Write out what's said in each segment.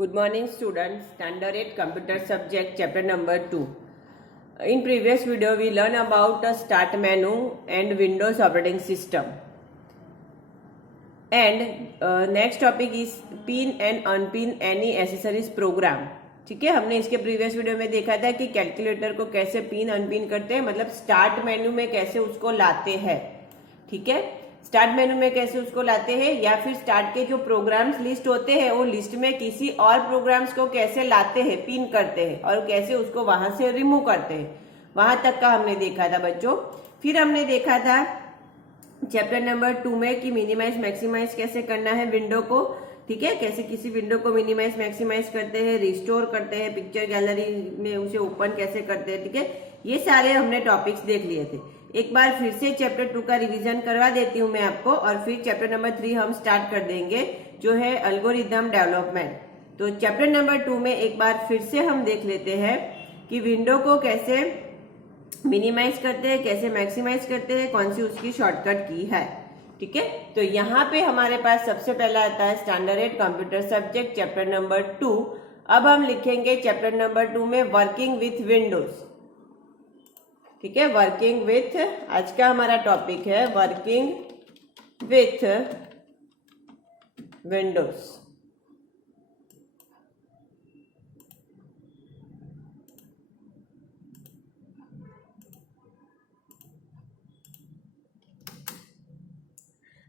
Good morning students, Standard 8 Computer Subject Chapter number 2. In previous video we learned about the Start menu and Windows operating system. And next topic is pin and unpin any accessories program. ठीक है, हमने इसके previous video में देखा था कि calculator को कैसे पिन अनपिन करते हैं, मतलब स्टार्ट मेन्यू में कैसे उसको लाते हैं. ठीक है, स्टार्ट मेन्यू में कैसे उसको लाते हैं या फिर स्टार्ट के जो प्रोग्राम्स लिस्ट होते हैं वो लिस्ट में किसी और प्रोग्राम्स को कैसे लाते हैं, पिन करते हैं और कैसे उसको वहां से रिमूव करते हैं, वहां तक का हमने देखा था बच्चों. फिर हमने देखा था चैप्टर नंबर 2 में कि मिनिमाइज मैक्सिमाइज कैसे करना है विंडो को. ठीक है, कैसे किसी विंडो को मिनिमाइज मैक्सिमाइज करते हैं, रिस्टोर करते हैं, पिक्चर गैलरी में उसे ओपन कैसे करते हैं. ठीक है, ये सारे हमने टॉपिक्स देख लिए थे. एक बार फिर से चैप्टर 2 का रिवीजन करवा देती हूँ मैं आपको और फिर चैप्टर नंबर 3 हम स्टार्ट कर देंगे जो है एल्गोरिदम डेवलपमेंट. तो चैप्टर नंबर 2 में एक बार फिर से हम देख लेते हैं कि विंडो को कैसे मिनिमाइज करते हैं, कैसे मैक्सिमाइज करते हैं, कौन सी उसकी शॉर्टकट की है. ठीक है, तो यहाँ पे हमारे पास सबसे पहला आता है standard 8 computer subject chapter number 2. अब हम लिखेंगे चैप्टर नंबर 2 में वर्किंग विथ विंडोज. ठीक है, वर्किंग विथ, आज का हमारा टॉपिक है वर्किंग विथ विंडोज.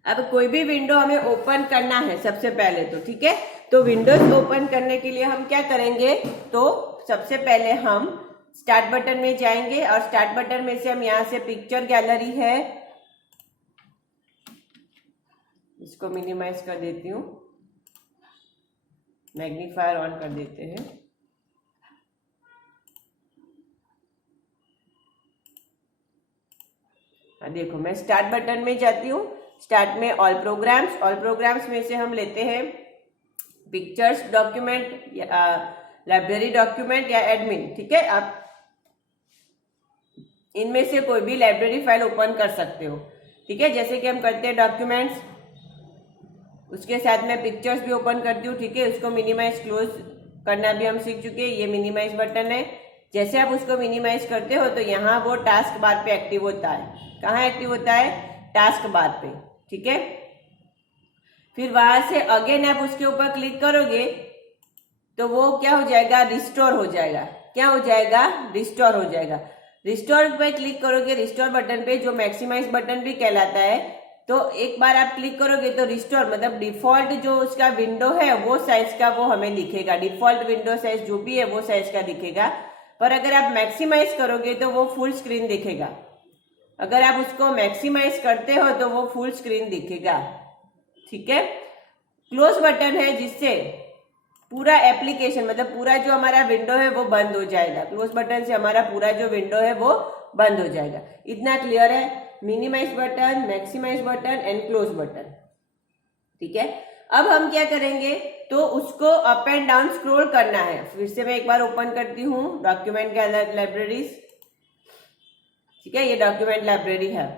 अब कोई भी विंडो हमें ओपन करना है सबसे पहले तो. ठीक है, तो विंडोज ओपन करने के लिए हम क्या करेंगे, तो सबसे पहले हम स्टार्ट बटन में जाएंगे और स्टार्ट बटन में से हम यहां से पिक्चर गैलरी है, इसको मिनिमाइज कर देती हूँ, मैग्नीफायर ऑन कर देते हैं. देखो मैं स्टार्ट बटन में जाती हूँ. स्टार्ट में ऑल प्रोग्राम्स में से हम लेते हैं पिक्चर्स डॉक्यूमेंट, लाइब्रेरी डॉक्यूमेंट या एडमिन. ठीक है, आप इनमें से कोई भी लाइब्रेरी फाइल ओपन कर सकते हो. ठीक है, जैसे कि हम करते हैं डॉक्यूमेंट्स, उसके साथ में पिक्चर्स भी ओपन करती हूँ. ठीक है, उसको मिनिमाइज क्लोज करना भी हम सीख चुके हैं. ये मिनिमाइज बटन है. जैसे आप उसको मिनिमाइज करते हो तो यहाँ वो टास्क बार पे एक्टिव होता है. कहाँ एक्टिव होता है, टास्क बार पे. ठीक है, फिर वहां से अगेन आप उसके ऊपर क्लिक करोगे तो वो क्या हो जाएगा, रिस्टोर हो जाएगा. क्या हो जाएगा, रिस्टोर हो जाएगा. रिस्टोर पे क्लिक करोगे, रिस्टोर बटन पे जो मैक्सिमाइज बटन भी कहलाता है, तो एक बार आप क्लिक करोगे तो रिस्टोर मतलब डिफॉल्ट जो उसका विंडो है वो साइज का वो हमें दिखेगा. डिफॉल्ट विंडो साइज जो भी है वो साइज का दिखेगा. पर अगर आप मैक्सिमाइज करोगे तो वो फुल स्क्रीन दिखेगा. अगर आप उसको मैक्सिमाइज करते हो तो वो फुल स्क्रीन दिखेगा. ठीक है, क्लोज बटन है जिससे पूरा एप्लीकेशन मतलब पूरा जो हमारा विंडो है वो बंद हो जाएगा. क्लोज बटन से हमारा पूरा जो विंडो है वो बंद हो जाएगा. इतना क्लियर है. Minimize button, maximize button and close button. ठीक है, अब हम क्या करेंगे, तो उसको अप एंड डाउन स्क्रॉल करना है. फिर से मैं एक बार ओपन करती हूँ डॉक्यूमेंट लाइब्रेरीज. ठीक है, ये डॉक्यूमेंट लाइब्रेरी है.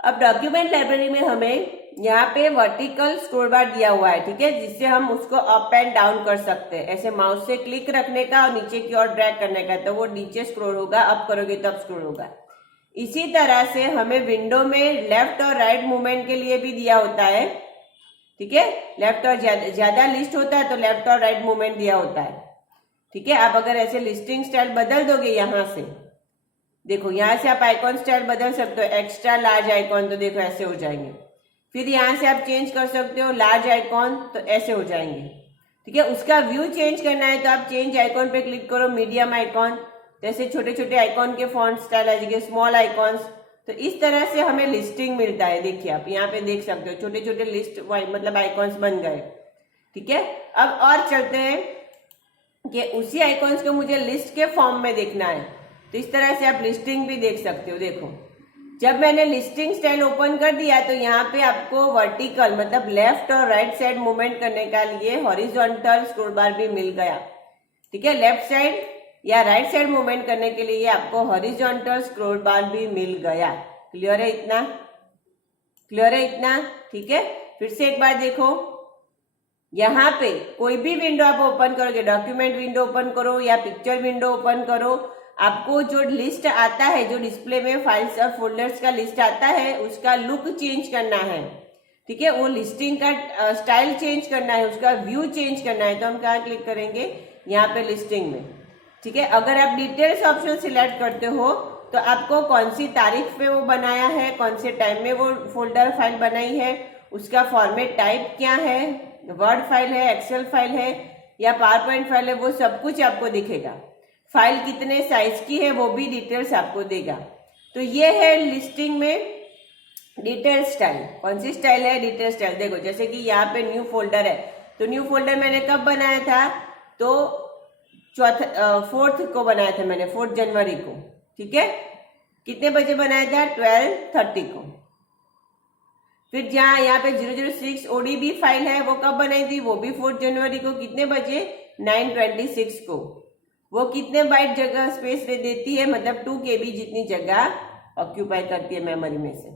अब डॉक्यूमेंट लाइब्रेरी में हमें यहाँ पे वर्टिकल स्क्रॉल बार दिया हुआ है. ठीक है, जिससे हम उसको अप एंड डाउन कर सकते हैं. ऐसे माउस से क्लिक रखने का और नीचे की ओर ड्रैग करने का, तो वो नीचे स्क्रॉल होगा. अप करोगे तो अप स्क्रॉल होगा. इसी तरह से हमें विंडो में लेफ्ट और राइट मूवमेंट के लिए भी दिया होता है. ठीक है, लेफ्ट और ज्यादा लिस्ट होता है तो लेफ्ट और राइट मूवमेंट दिया होता है. ठीक है, आप अगर ऐसे लिस्टिंग स्टाइल बदल दोगे यहां से, देखो यहां से आप आइकॉन स्टाइल बदल सकते हो. एक्स्ट्रा लार्ज आइकॉन तो देखो ऐसे हो जाएंगे. फिर यहां से आप चेंज कर सकते हो लार्ज आइकॉन, तो ऐसे हो जाएंगे. ठीक है, उसका व्यू चेंज करना है तो आप चेंज आइकॉन पे क्लिक करो, मीडियम आइकॉन. जैसे छोटे छोटे आइकॉन के फॉन्ट स्टाइल आ जाएंगे, स्मॉल आइकॉन्स. तो इस तरह से हमें लिस्टिंग मिलता है. देखिए आप यहाँ पे देख सकते हो छोटे छोटे लिस्ट मतलब आइकॉन्स बन गए. ठीक है, अब और चलते हैं कि उसी आइकॉन्स को मुझे लिस्ट के फॉर्म में देखना है, तो इस तरह से आप लिस्टिंग भी देख सकते हो. देखो जब मैंने लिस्टिंग स्टाइल ओपन कर दिया तो यहाँ पे आपको वर्टिकल मतलब लेफ्ट और राइट साइड मूवमेंट करने का लिए हॉरिजॉन्टल स्क्रॉल बार भी मिल गया. ठीक है, लेफ्ट साइड या राइट साइड मूवमेंट करने के लिए आपको हॉरिजॉन्टल स्क्रॉल बार भी मिल गया. क्लियर है इतना, क्लियर है इतना. ठीक है, फिर से एक बार देखो, यहाँ पे कोई भी विंडो आप ओपन करोगे, डॉक्यूमेंट विंडो ओपन करो या पिक्चर विंडो ओपन करो, आपको जो लिस्ट आता है, जो डिस्प्ले में फाइल्स और फोल्डर्स का लिस्ट आता है, उसका लुक चेंज करना है। ठीक है, वो लिस्टिंग का स्टाइल चेंज करना है, उसका व्यू चेंज करना है। तो हम कहाँ क्लिक करेंगे, यहाँ पे लिस्टिंग में। ठीक है, अगर आप डिटेल्स ऑप्शन सिलेक्ट करते हो तो आपको कौन सी तारीख पे वो बनाया है, कौन से टाइम में वो फोल्डर फाइल बनाई है, उसका फॉर्मेट टाइप क्या है, वर्ड फाइल है, एक्सेल फाइल है या पावर पॉइंट फाइल है, वो सब कुछ आपको दिखेगा। फाइल कितने साइज की है वो भी डिटेल्स आपको देगा। तो ये है लिस्टिंग में डिटेल स्टाइल। कौन सी स्टाइल है, डिटेल स्टाइल। देखो जैसे कि यहाँ पे न्यू फोल्डर है, तो न्यू फोल्डर मैंने कब बनाया था, तो 4th को बनाया था मैंने, 4 जनवरी को। ठीक है, कितने बजे बनाया था, 12:30 को। फिर जहाँ यहाँ पे 006 ODB फाइल है वो कब बनाई थी, वो भी 4 जनवरी को। कितने बजे, 9:26 को। वो कितने बाइट जगह स्पेस दे देती है, मतलब 2 KB जितनी जगह ऑक्यूपाई करती है मेमोरी में से।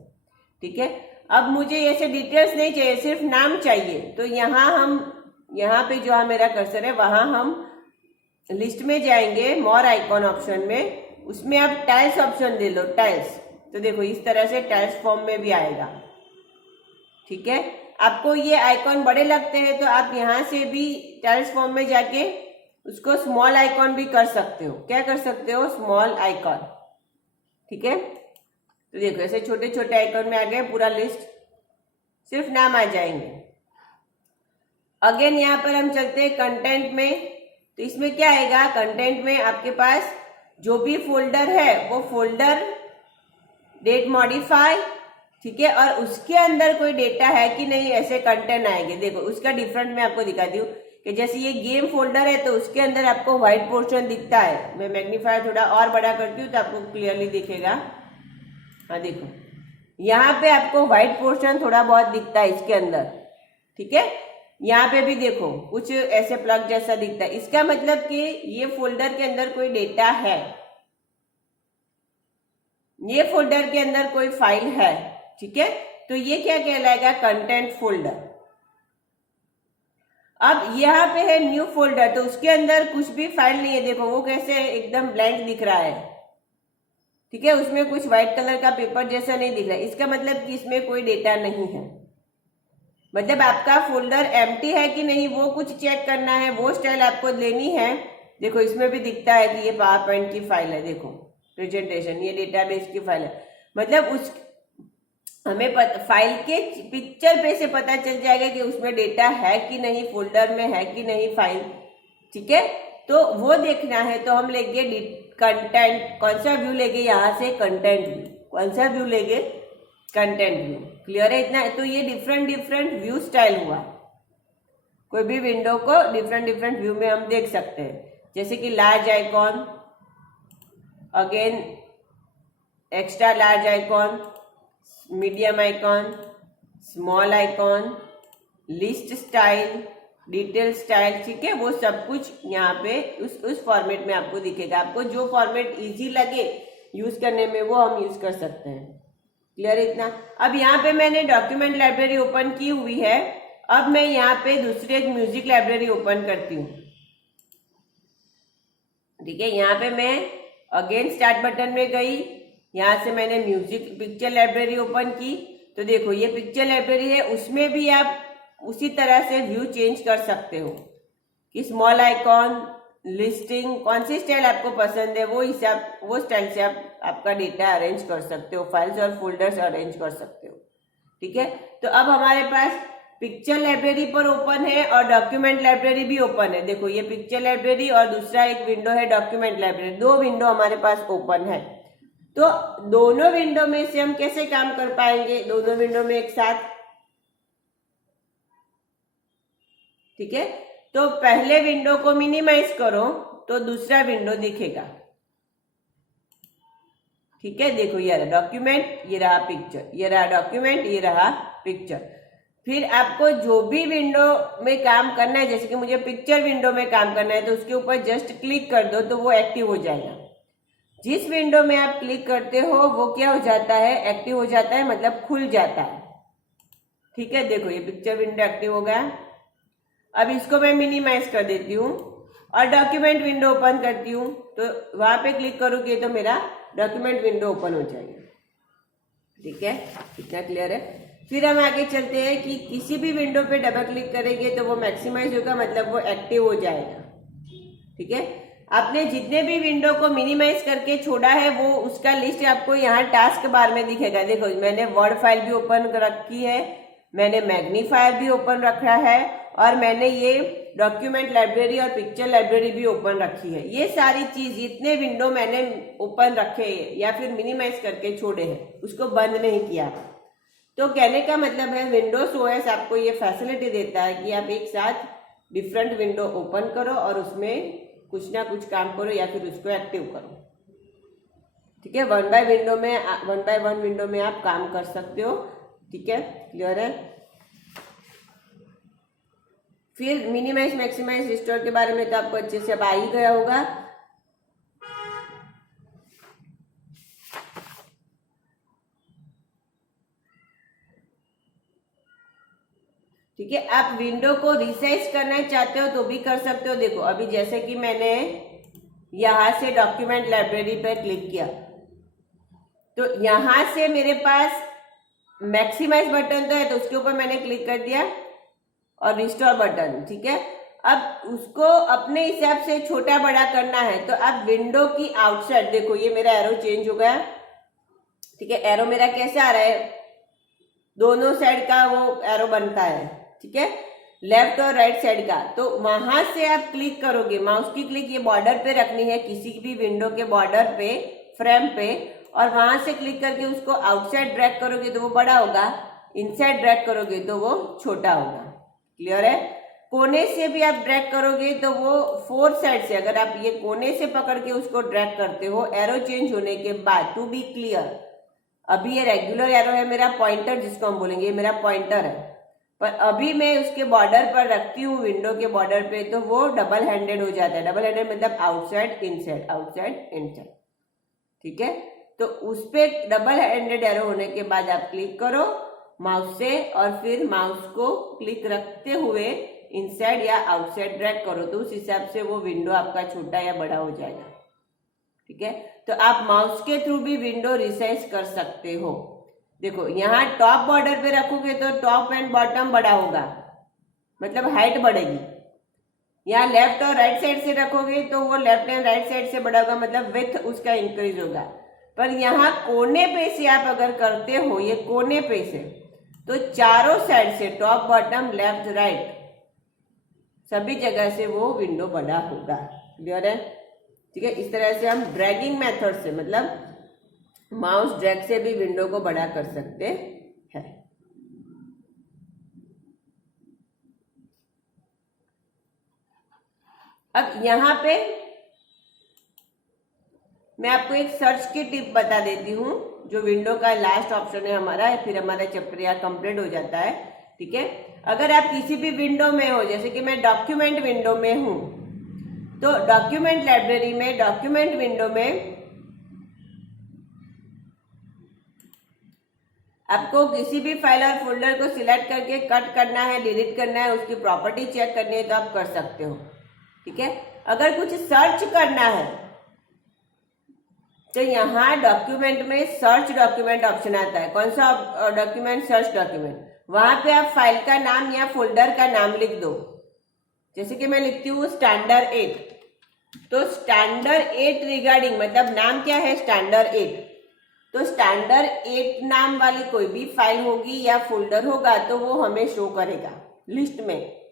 ठीक है, अब मुझे ऐसे डिटेल्स नहीं चाहिए, सिर्फ नाम चाहिए। तो यहाँ पे जो मेरा कर्सर है वहां हम लिस्ट में जाएंगे, मोर आइकॉन ऑप्शन में, उसमें आप टाइल्स ऑप्शन दे लो, टाइल्स। तो देखो इस तरह से टाइल्स फॉर्म में भी आएगा। ठीक है, आपको ये आइकॉन बड़े लगते हैं तो आप यहाँ से भी टाइल्स फॉर्म में जाके उसको स्मॉल आइकॉन भी कर सकते हो। क्या कर सकते हो, स्मॉल आइकॉन। ठीक है, तो देखो ऐसे छोटे छोटे आइकॉन में आ गए, पूरा लिस्ट, सिर्फ नाम आ जाएंगे। अगेन यहाँ पर हम चलते हैं कंटेंट में। तो इसमें क्या आएगा, कंटेंट में आपके पास जो भी फोल्डर है वो फोल्डर डेट मॉडिफाई। ठीक है, और उसके अंदर कोई डेटा है कि नहीं, ऐसे कंटेंट आएंगे। देखो उसका डिफरेंट मैं आपको दिखाती हूँ कि जैसे ये गेम फोल्डर है तो उसके अंदर आपको व्हाइट पोर्शन दिखता है। मैं मैग्नीफायर थोड़ा और बड़ा करती हूँ तो आपको क्लियरली दिखेगा। हाँ देखो यहाँ पे आपको व्हाइट पोर्शन थोड़ा बहुत दिखता है इसके अंदर। ठीक है, यहाँ पे भी देखो कुछ ऐसे प्लग जैसा दिखता है। इसका मतलब कि ये फोल्डर के अंदर कोई डेटा है, ये फोल्डर के अंदर कोई फाइल है। ठीक है, तो ये क्या कहलाएगा, कंटेंट फोल्डर। अब यहाँ पे है न्यू फोल्डर, तो उसके अंदर कुछ भी फाइल नहीं है। देखो वो कैसे एकदम ब्लैंक दिख रहा है। ठीक है, उसमें कुछ व्हाइट कलर का पेपर जैसा नहीं दिख रहा है। इसका मतलब कि इसमें कोई डेटा नहीं है। मतलब आपका फोल्डर एम्प्टी है कि नहीं वो कुछ चेक करना है, वो स्टाइल आपको लेनी है। देखो इसमें भी दिखता है कि ये पावर पॉइंट की फाइल है, देखो प्रेजेंटेशन, ये डेटाबेस की फाइल है। मतलब उस हमें फाइल के पिक्चर पे से पता चल जाएगा कि उसमें डेटा है कि नहीं, फोल्डर में है कि नहीं फाइल। ठीक है, तो वो देखना है। तो हम लेंगे कंटेंट, कौन सा व्यू लेंगे, यहाँ से कंटेंट व्यू। कौन सा व्यू लेंगे, कंटेंट व्यू। क्लियर है इतना। तो ये डिफरेंट व्यू स्टाइल हुआ। कोई भी विंडो को डिफरेंट व्यू में हम देख सकते हैं, जैसे कि large icon, again extra large icon, medium icon, small icon, list style, detail style. ठीक है, वो सब कुछ यहाँ पे उस फॉर्मेट में आपको दिखेगा। आपको जो फॉर्मेट इजी लगे यूज करने में वो हम यूज कर सकते हैं। क्लियर इतना। अब यहाँ पे मैंने डॉक्यूमेंट लाइब्रेरी ओपन की हुई है। अब मैं यहाँ पे दूसरी एक म्यूजिक लाइब्रेरी ओपन करती हूँ। ठीक है, यहाँ पे मैं अगेन स्टार्ट बटन में गई, यहाँ से मैंने म्यूजिक पिक्चर लाइब्रेरी ओपन की। तो देखो ये पिक्चर लाइब्रेरी है, उसमें भी आप उसी तरह से व्यू चेंज कर सकते हो कि स्मॉल आइकॉन, लिस्टिंग, कौन सी स्टाइल आपको पसंद है वो स्टाइल से आप आपका डेटा अरेंज कर सकते हो, फाइल्स और फोल्डर्स अरेंज कर सकते हो। ठीक है, तो अब हमारे पास पिक्चर लाइब्रेरी पर ओपन है और डॉक्यूमेंट लाइब्रेरी भी ओपन है। देखो ये पिक्चर लाइब्रेरी और दूसरा एक विंडो है डॉक्यूमेंट लाइब्रेरी, दो विंडो हमारे पास ओपन है। तो दोनों विंडो में से हम कैसे काम कर पाएंगे, दोनों विंडो में एक साथ। ठीक है, तो पहले विंडो को मिनिमाइज करो तो दूसरा विंडो दिखेगा। ठीक है, देखो ये रहा डॉक्यूमेंट, ये रहा पिक्चर, ये रहा डॉक्यूमेंट, ये रहा पिक्चर। फिर आपको जो भी विंडो में काम करना है, जैसे कि मुझे पिक्चर विंडो में काम करना है, तो उसके ऊपर जस्ट क्लिक कर दो तो वो एक्टिव हो जाएगा। जिस विंडो में आप क्लिक करते हो वो क्या हो जाता है, एक्टिव हो जाता है, मतलब खुल जाता है। ठीक है, देखो ये पिक्चर विंडो एक्टिव हो गया। अब इसको मैं मिनिमाइज कर देती हूँ और डॉक्यूमेंट विंडो ओपन करती हूँ, तो वहां पे क्लिक करूंगी तो मेरा डॉक्यूमेंट विंडो ओपन हो जाएगा। ठीक है, इतना क्लियर है। फिर हम आगे चलते हैं कि किसी भी विंडो पे डबल क्लिक करेंगे तो वो मैक्सिमाइज होगा, मतलब वो एक्टिव हो जाएगा। ठीक है, आपने जितने भी विंडो को मिनिमाइज करके छोड़ा है वो उसका लिस्ट आपको यहाँ टास्क बार में दिखेगा। देखो मैंने वर्ड फाइल भी ओपन रखी है, मैंने मैग्नीफायर भी ओपन रखा है और मैंने ये डॉक्यूमेंट लाइब्रेरी और पिक्चर लाइब्रेरी भी ओपन रखी है। ये सारी चीज जितने विंडो मैंने ओपन रखे या फिर मिनिमाइज करके छोड़े हैं उसको बंद नहीं किया। तो कहने का मतलब है विंडोज ओएस आपको ये फैसिलिटी देता है कि आप एक साथ डिफरेंट विंडो ओपन करो और उसमें कुछ ना कुछ काम करो या फिर उसको एक्टिव करो। ठीक है, वन बाय वन विंडो में आप काम कर सकते हो। ठीक है, क्लियर है। फिर मिनिमाइज मैक्सिमाइज रिस्टोर के बारे में तो आपको अच्छे से अब आ ही गया होगा। ठीक है, आप विंडो को रिसाइज करना चाहते हो तो भी कर सकते हो। देखो अभी जैसे कि मैंने यहां से डॉक्यूमेंट लाइब्रेरी पर क्लिक किया तो यहां से मेरे पास मैक्सिमाइज बटन तो है, तो उसके ऊपर मैंने क्लिक कर दिया और रिस्टोर बटन। ठीक है, अब उसको अपने हिसाब से छोटा बड़ा करना है तो आप विंडो की आउटसाइड, देखो ये मेरा एरो चेंज हो गया। ठीक है, एरो मेरा कैसे आ रहा है, दोनों साइड का वो एरो बनता है। ठीक है, लेफ्ट और राइट साइड का। तो वहां से आप क्लिक करोगे, माउस की क्लिक ये बॉर्डर पे रखनी है, किसी भी विंडो के बॉर्डर पे, फ्रेम पे, और वहां से क्लिक करके उसको आउटसाइड ड्रैग करोगे तो वो बड़ा होगा, इनसाइड ड्रैग करोगे तो वो छोटा होगा। क्लियर है। कोने से भी आप ड्रैग करोगे तो वो फोर साइड से, अगर आप ये कोने से पकड़ के उसको ड्रैग करते हो एरो चेंज होने के बाद, टू बी क्लियर, अभी ये रेगुलर एरो है मेरा पॉइंटर जिसको हम बोलेंगे, ये मेरा पॉइंटर है, पर अभी मैं उसके बॉर्डर पर रखती हूँ विंडो के बॉर्डर पे तो वो डबल हैंडेड हो जाता है। डबल हैंडेड मतलब आउटसाइड इनसाइड, आउटसाइड इनसाइड। ठीक है, तो उस पे डबल हैंडेड एरो होने के बाद आप क्लिक करो माउस से और फिर माउस को क्लिक रखते हुए इनसाइड या आउटसाइड ड्रैग करो तो उस हिसाब से वो विंडो आपका छोटा या बड़ा हो जाएगा। ठीक है, तो आप माउस के थ्रू भी विंडो रिसाइज कर सकते हो। देखो यहाँ टॉप बॉर्डर पे रखोगे तो टॉप एंड बॉटम बड़ा होगा, मतलब हाइट बढ़ेगी। यहाँ लेफ्ट और राइट साइड से रखोगे तो वो लेफ्ट एंड राइट साइड से बड़ा होगा, मतलब विड्थ उसका इंक्रीज होगा। पर यहाँ कोने पे से आप अगर करते हो, ये कोने पे से, तो चारों साइड से टॉप बॉटम लेफ्ट राइट सभी जगह से वो विंडो बड़ा होगा। क्लियर है। ठीक है, इस तरह से हम ड्रैगिंग मेथड से, मतलब माउस ड्रैग से भी विंडो को बड़ा कर सकते हैं। अब यहाँ पे मैं आपको एक सर्च की टिप बता देती हूँ, जो विंडो का लास्ट ऑप्शन है हमारा, फिर हमारा चैप्टर यहाँ कंप्लीट हो जाता है। ठीक है, अगर आप किसी भी विंडो में हो, जैसे कि मैं डॉक्यूमेंट विंडो में हूं, तो डॉक्यूमेंट लाइब्रेरी में डॉक्यूमेंट विंडो में आपको किसी भी फाइल और फोल्डर को सिलेक्ट करके कट करना है, डिलीट करना है, उसकी प्रॉपर्टी चेक करनी है तो आप कर सकते हो। ठीक है, अगर कुछ सर्च करना है तो यहाँ डॉक्यूमेंट में सर्च डॉक्यूमेंट ऑप्शन आता है। कौन सा डॉक्यूमेंट? Search document. वहां पे आप फाइल का नाम या फोल्डर का नाम लिख दो। जैसे कि मैं लिखती हूँ स्टैंडर्ड 8, तो स्टैंडर्ड 8 रिगार्डिंग, मतलब नाम क्या है? स्टैंडर्ड 8। तो स्टैंडर्ड 8 नाम वाली कोई भी फाइल होगी या फोल्डर होगा तो वो हमें शो करेगा लिस्ट में।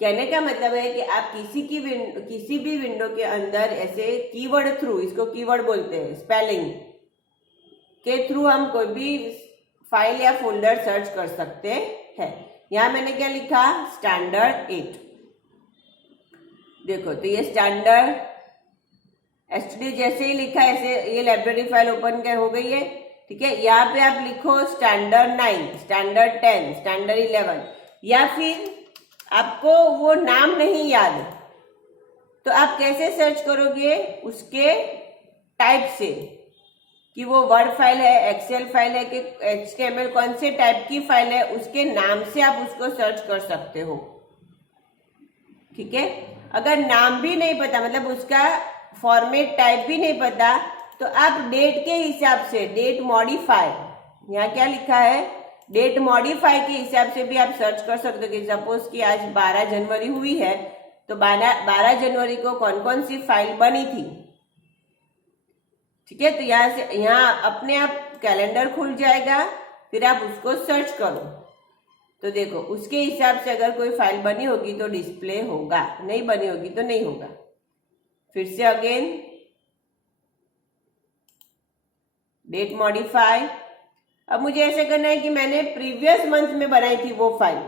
कहने का मतलब है कि आप किसी भी विंडो के अंदर ऐसे कीवर्ड थ्रू, इसको कीवर्ड बोलते हैं, स्पेलिंग के थ्रू हम कोई भी फाइल या फोल्डर सर्च कर सकते हैं। यहां मैंने क्या लिखा? स्टैंडर्ड 8। देखो तो ये स्टैंडर्ड एसटीडी जैसे ही लिखा ऐसे ये लाइब्रेरी फाइल ओपन हो गई है। ठीक है, यहाँ पे आप लिखो स्टैंडर्ड 9, स्टैंडर्ड 10, स्टैंडर्ड 11, या फिर आपको वो नाम नहीं याद तो आप कैसे सर्च करोगे? उसके टाइप से। कि वो वर्ड फाइल है, एक्सेल फाइल है कि HTML, कौन से टाइप की फाइल है, उसके नाम से आप उसको सर्च कर सकते हो। ठीक है, अगर नाम भी नहीं पता, मतलब उसका फॉर्मेट टाइप भी नहीं पता, तो आप डेट के हिसाब से, डेट मॉडिफाई, यहाँ क्या लिखा है, डेट मॉडिफाई के हिसाब से भी आप सर्च कर सकते हो कि सपोज कि आज 12 जनवरी हुई है, तो 12 जनवरी को कौन कौन सी फाइल बनी थी। ठीक है, तो यहाँ से यहाँ अपने आप कैलेंडर खुल जाएगा, फिर आप उसको सर्च करो तो देखो उसके हिसाब से अगर कोई फाइल बनी होगी तो डिस्प्ले होगा, नहीं बनी होगी तो नहीं होगा। फिर से अगेन डेट मॉडिफाई। अब मुझे ऐसे करना है कि मैंने प्रीवियस मंथ में बनाई थी वो फाइल,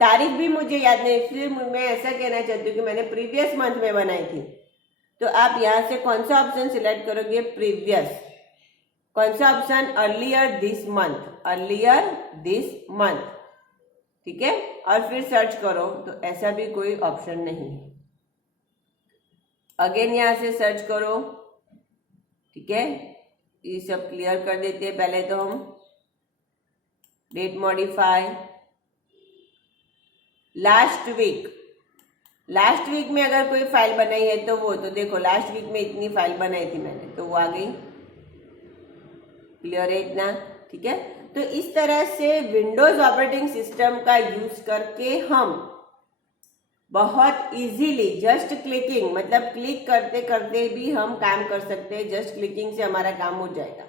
तारीख भी मुझे याद नहीं, इसलिए मैं ऐसा कहना चाहती हूँ कि मैंने प्रीवियस मंथ में बनाई थी। तो आप यहां से कौन सा ऑप्शन सिलेक्ट करोगे, प्रीवियस। कौन सा option, earlier this month, earlier this month. ठीक है, और फिर सर्च करो तो ऐसा भी कोई ऑप्शन नहीं है। अगेन यहां से सर्च करो। ठीक है, ये सब क्लियर कर देते हैं पहले तो हम। Date modify, last week, last week में अगर कोई फाइल बनाई है तो वो, तो देखो लास्ट वीक में इतनी फाइल बनाई थी मैंने, तो वो आ गई। क्लियर है इतना। ठीक है, तो इस तरह से विंडोज ऑपरेटिंग सिस्टम का यूज करके हम बहुत इजीली जस्ट क्लिकिंग, मतलब क्लिक करते करते भी हम काम कर सकते हैं। जस्ट क्लिकिंग से हमारा काम हो जाएगा।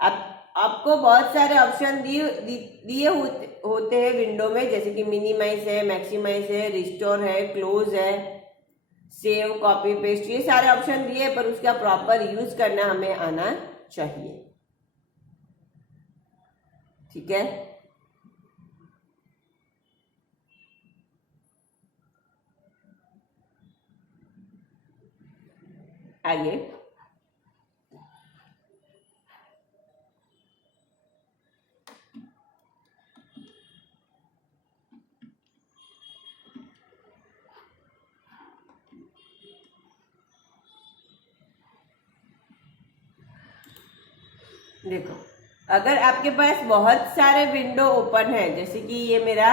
अब आपको बहुत सारे ऑप्शन दिए होते हैं विंडो में, जैसे कि मिनिमाइज है, मैक्सिमाइज है, रिस्टोर है, क्लोज है, सेव, कॉपी पेस्ट, ये सारे ऑप्शन दिए, पर उसका प्रॉपर यूज करना हमें आना चाहिए। ठीक है, आगे देखो, अगर आपके पास बहुत सारे विंडो ओपन है, जैसे कि ये मेरा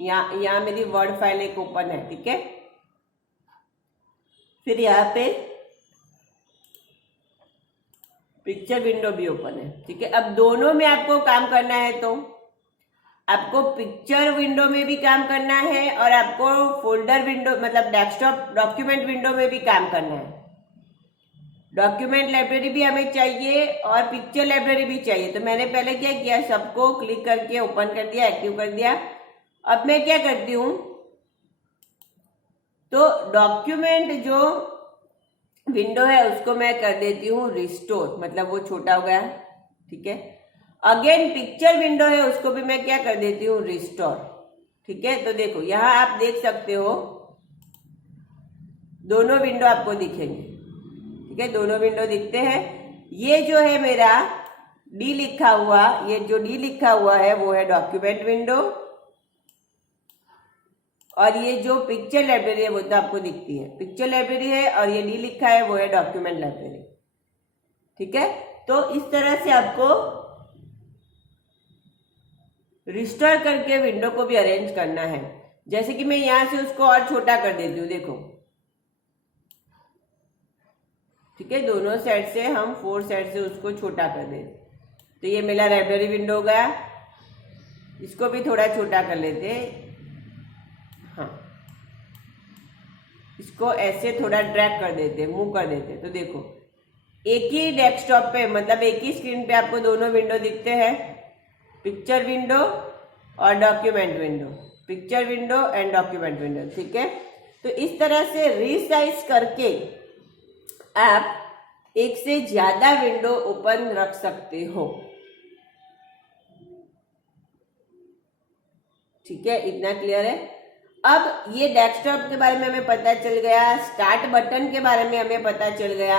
यहाँ मेरी वर्ड फाइल एक ओपन है। ठीक है, फिर यहाँ पे पिक्चर विंडो भी ओपन है। ठीक है, अब दोनों में आपको काम करना है, तो आपको पिक्चर विंडो में भी काम करना है और आपको फोल्डर विंडो, मतलब डेस्कटॉप डॉक्यूमेंट विंडो में भी काम करना है। डॉक्यूमेंट लाइब्रेरी भी हमें चाहिए और पिक्चर लाइब्रेरी भी चाहिए। तो मैंने पहले क्या किया, सबको क्लिक करके ओपन कर दिया, एक्टिव कर दिया। अब मैं क्या करती हूं, तो डॉक्यूमेंट जो विंडो है उसको मैं कर देती हूँ रिस्टोर, मतलब वो छोटा हो गया। ठीक है, अगेन पिक्चर विंडो है उसको भी मैं क्या कर देती हूँ, रिस्टोर। ठीक है, तो देखो यहाँ आप देख सकते हो दोनों विंडो आपको दिखेंगे। ठीक है, दोनों विंडो दिखते हैं। ये जो है मेरा डी लिखा हुआ, ये जो डी लिखा हुआ है वो है डॉक्यूमेंट विंडो, और ये जो पिक्चर लाइब्रेरी है वो तो आपको दिखती है, पिक्चर लाइब्रेरी है, और ये डी लिखा है वो है डॉक्यूमेंट लाइब्रेरी। ठीक है, तो इस तरह से आपको रिस्टोर करके विंडो को भी अरेंज करना है। जैसे कि मैं यहां से उसको और छोटा कर देती हूँ, देखो। ठीक है, दोनों साइड से हम 4 साइड से उसको छोटा कर दें, तो ये मेरा लाइब्रेरी विंडो हो गया। इसको भी थोड़ा छोटा कर लेते हैं, हाँ, इसको ऐसे थोड़ा ड्रैग कर देते, मूव कर देते। तो देखो एक ही डेस्कटॉप पे, मतलब एक ही स्क्रीन पे आपको दोनों विंडो दिखते हैं, पिक्चर विंडो और document window, picture window and document window. ठीक है, तो इस तरह से रीसाइज करके आप एक से ज्यादा विंडो ओपन रख सकते हो। ठीक है, इतना क्लियर है। अब ये डेस्कटॉप के बारे में हमें पता चल गया, स्टार्ट बटन के बारे में हमें पता चल गया,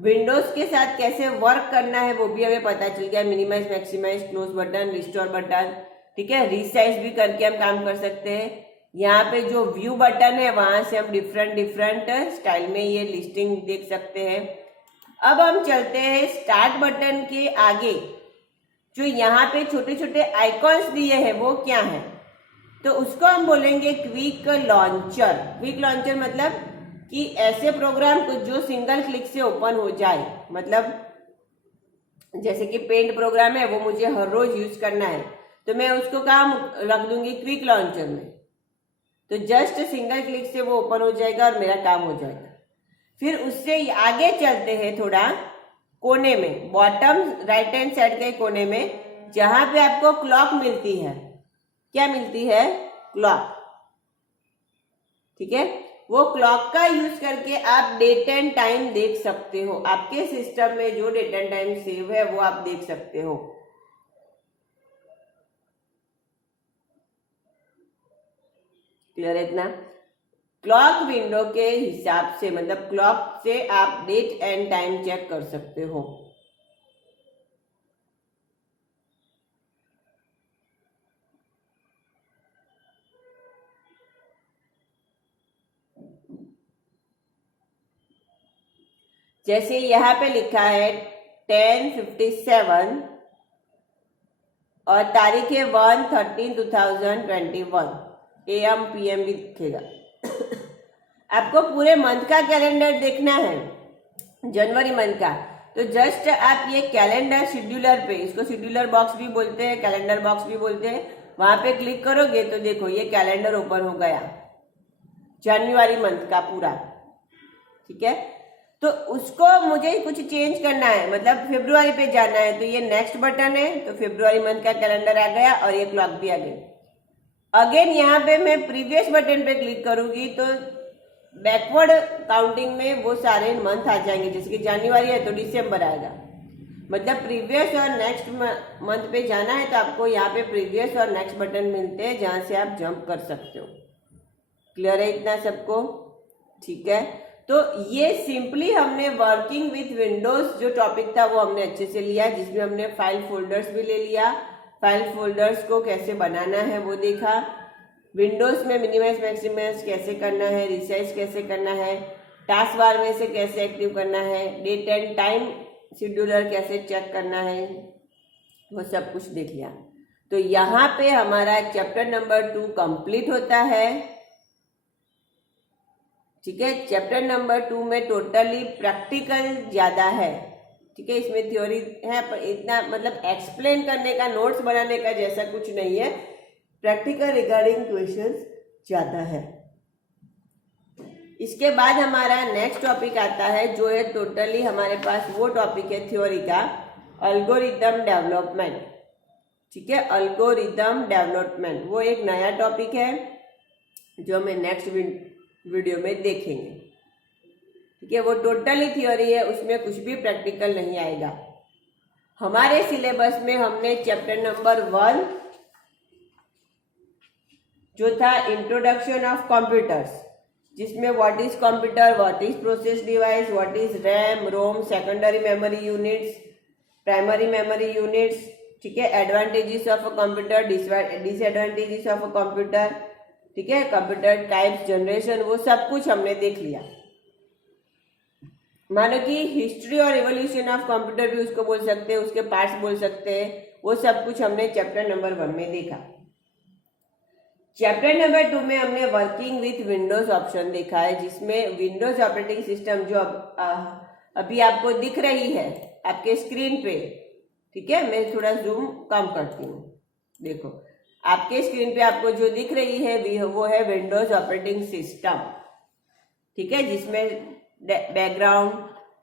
विंडोज के साथ कैसे वर्क करना है वो भी हमें पता चल गया, minimize, maximize, close button, restore button. ठीक है, रीसाइज भी करके हम काम कर सकते हैं। यहाँ पे जो व्यू बटन है वहां से हम डिफरेंट स्टाइल में ये लिस्टिंग देख सकते हैं। अब हम चलते हैं स्टार्ट बटन के आगे। जो यहाँ पे छोटे छोटे आइकॉन्स दिए हैं वो क्या है, तो उसको हम बोलेंगे क्विक लॉन्चर। क्विक लॉन्चर मतलब कि ऐसे प्रोग्राम को जो सिंगल क्लिक से ओपन हो जाए, मतलब जैसे कि पेंट प्रोग्राम है वो मुझे हर रोज यूज करना है, तो मैं उसको काम रख दूंगी क्विक लॉन्चर में, तो जस्ट सिंगल क्लिक से वो ओपन हो जाएगा और मेरा काम हो जाएगा। फिर उससे आगे चलते हैं थोड़ा कोने में, बॉटम राइट हैंड साइड के कोने में, जहां पे आपको क्लॉक मिलती है। क्या मिलती है? क्लॉक। ठीक है, वो क्लॉक का यूज करके आप डेट एंड टाइम देख सकते हो। आपके सिस्टम में जो डेट एंड टाइम सेव है वो आप देख सकते हो। क्लियर है इतना? क्लॉक विंडो के हिसाब से, मतलब क्लॉक से आप डेट एंड टाइम चेक कर सकते हो। जैसे यहाँ पे लिखा है 10:57 और तारीख है 1/13/2021, AM PM भी दिखेगा। आपको पूरे मंथ का कैलेंडर देखना है, जनवरी मंथ का, तो जस्ट आप ये कैलेंडर शेड्यूलर पे, इसको शेड्यूलर बॉक्स भी बोलते हैं, कैलेंडर बॉक्स भी बोलते हैं, वहां पे क्लिक करोगे तो देखो ये कैलेंडर ओपन हो गया जनवरी मंथ का पूरा। ठीक है, तो उसको मुझे कुछ चेंज करना है, मतलब फरवरी पे जाना है, तो ये नेक्स्ट बटन है, तो फरवरी मंथ का कैलेंडर आ गया और ये क्लॉक भी आ गई। अगेन यहाँ पे मैं प्रीवियस बटन पे क्लिक करूंगी तो बैकवर्ड काउंटिंग में वो सारे मंथ आ जाएंगे। जैसे कि जनवरी है तो दिसंबर आएगा, मतलब प्रीवियस और नेक्स्ट मंथ पे जाना है तो आपको यहाँ पे प्रीवियस और नेक्स्ट बटन मिलते हैं जहां से आप जंप कर सकते हो। क्लियर है इतना सबको? ठीक है, तो ये सिंपली हमने वर्किंग विथ विंडोज जो टॉपिक था वो हमने अच्छे से लिया, जिसमें हमने फाइल फोल्डर्स भी ले लिया, फाइल फोल्डर्स को कैसे बनाना है वो देखा, विंडोज में मिनिमाइज मैक्सिमाइज कैसे करना है, रिसाइज कैसे करना है, टास्क बार में से कैसे एक्टिव करना है, डेट एंड टाइम शेड्यूलर कैसे चेक करना है, वो सब कुछ देख लिया। तो यहाँ पे हमारा चैप्टर नंबर 2 कंप्लीट होता है। ठीक है, चैप्टर नंबर 2 में टोटली प्रैक्टिकल ज्यादा है। ठीक है, इसमें थ्योरी है पर इतना मतलब एक्सप्लेन करने का, नोट्स बनाने का जैसा कुछ नहीं है, प्रैक्टिकल रिगार्डिंग क्वेश्चंस ज्यादा है। इसके बाद हमारा नेक्स्ट टॉपिक आता है जो है टोटली हमारे पास वो टॉपिक है थ्योरी का, एल्गोरिथम डेवलपमेंट। ठीक है, एल्गोरिथम डेवलपमेंट वो एक नया टॉपिक है जो हमें नेक्स्ट वीडियो में देखेंगे। ठीक है, वो टोटली थ्योरी है, उसमें कुछ भी प्रैक्टिकल नहीं आएगा। हमारे सिलेबस में हमने चैप्टर नंबर 1 जो था इंट्रोडक्शन ऑफ कंप्यूटर्स, जिसमें what is computer, what is process device, what is RAM ROM, secondary memory units, primary memory units, ठीक है, advantages of a computer, disadvantages of a computer, ठीक है, computer types, generation, वो सब कुछ हमने देख लिया। मानो कि हिस्ट्री और इवोल्यूशन ऑफ कंप्यूटर भी उसको बोल सकते हैं, उसके पार्ट्स बोल सकते हैं, वो सब कुछ हमने चैप्टर नंबर 1 में देखा। चैप्टर नंबर 2 में हमने वर्किंग विथ विंडोज ऑप्शन देखा है, जिसमें विंडोज ऑपरेटिंग सिस्टम जो अभी आपको दिख रही है आपके स्क्रीन पे। ठीक है, मैं थोड़ा जूम कम करती हूँ, देखो आपके स्क्रीन पे आपको जो दिख रही है वो है विंडोज ऑपरेटिंग सिस्टम। ठीक है, जिसमें background,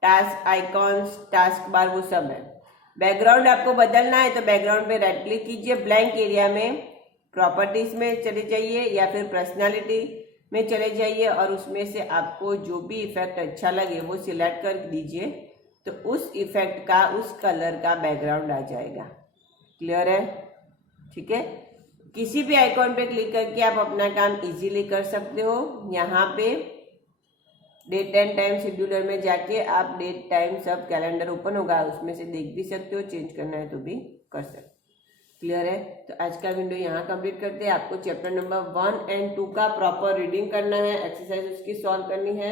task icons, task bar, वो सब है। बैकग्राउंड आपको बदलना है तो बैकग्राउंड पे राइट क्लिक कीजिए, ब्लैंक एरिया में प्रॉपर्टीज में चले जाइए या फिर पर्सनालिटी में चले जाइए और उसमें से आपको जो भी इफेक्ट अच्छा लगे वो सिलेक्ट कर दीजिए, तो उस इफेक्ट का, उस कलर का बैकग्राउंड आ जाएगा। क्लियर है? ठीक है, किसी भी आइकॉन पे क्लिक करके आप अपना काम इजीली कर सकते हो। यहाँ पे डेट एंड टाइम शेड्यूलर में जाके आप डेट टाइम सब कैलेंडर ओपन होगा, उसमें से देख भी सकते हो, चेंज करना है तो भी कर सकते हो। क्लियर है? तो आज का वीडियो यहाँ कंप्लीट करते हैं। आपको चैप्टर नंबर 1 एंड 2 का प्रॉपर रीडिंग करना है, एक्सरसाइज उसकी सॉल्व करनी है।